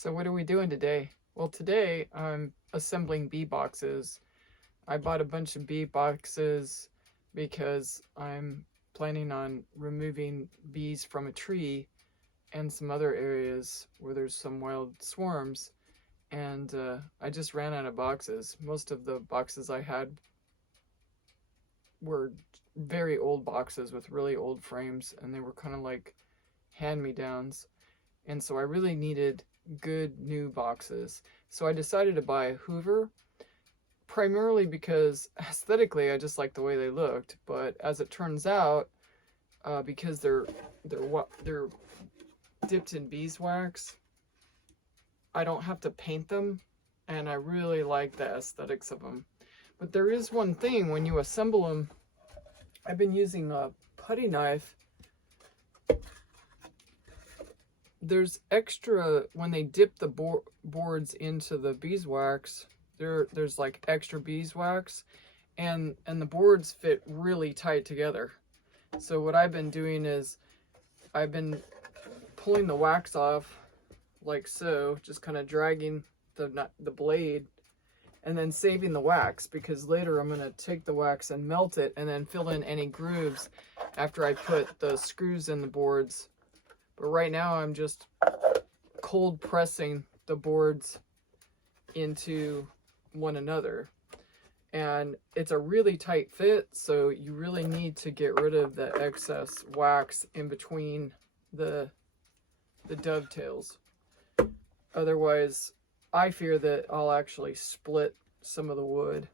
So what are we doing today? Well, today I'm assembling bee boxes. I bought a bunch of bee boxes because I'm planning on removing bees from a tree and some other areas where there's some wild swarms. And I just ran out of boxes. Most of the boxes I had were very old boxes with really old frames, and they were kind of like hand-me-downs. And so I really needed good new boxes. So I decided to buy a Hoover, primarily because aesthetically I just like the way they looked. But as it turns out, because they're dipped in beeswax, I don't have to paint them, and I really like the aesthetics of them. But there is one thing when you assemble them. I've been using a putty knife. There's extra when they dip the boards into the beeswax. There's like extra beeswax, and the boards fit really tight together. So what I've been doing is I've been pulling the wax off like so, just kind of dragging the blade, and then saving the wax, because later I'm going to take the wax and melt it and then fill in any grooves after I put the screws in the boards. But right now I'm just cold pressing the boards into one another. And it's a really tight fit, so you really need to get rid of the excess wax in between the dovetails. Otherwise, I fear that I'll actually split some of the wood.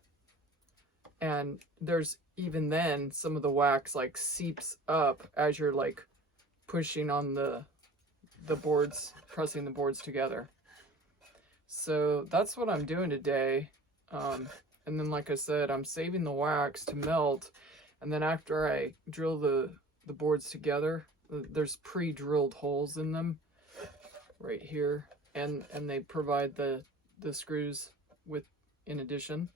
And there's even then some of the wax like seeps up as you're like pushing on the boards, pressing the boards together. So that's what I'm doing today. And then, like I said, I'm saving the wax to melt. And then after I drill the boards together, there's pre-drilled holes in them right here. And they provide the screws with in addition.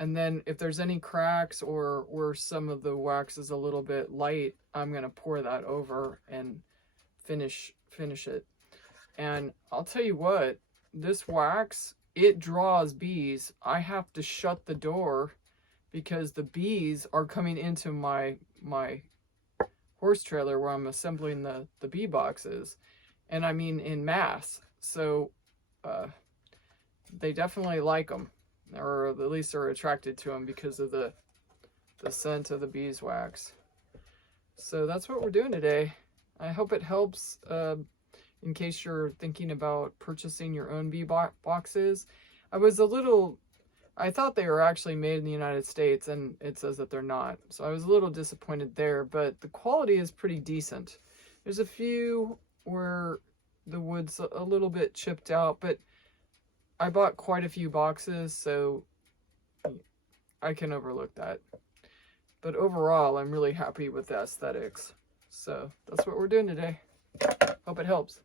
And then if there's any cracks or where some of the wax is a little bit light, I'm gonna pour that over and finish it. And I'll tell you what, this wax, it draws bees. I have to shut the door because the bees are coming into my horse trailer where I'm assembling the bee boxes, and I mean in mass. So they definitely like them, or at least are attracted to them because of the scent of the beeswax. So that's what we're doing today. I hope it helps in case you're thinking about purchasing your own bee boxes. I thought they were actually made in the United States, and it says that they're not. So I was a little disappointed there, but the quality is pretty decent. There's a few where the wood's a little bit chipped out, but I bought quite a few boxes, so I can overlook that. But overall, I'm really happy with the aesthetics. So that's what we're doing today. Hope it helps.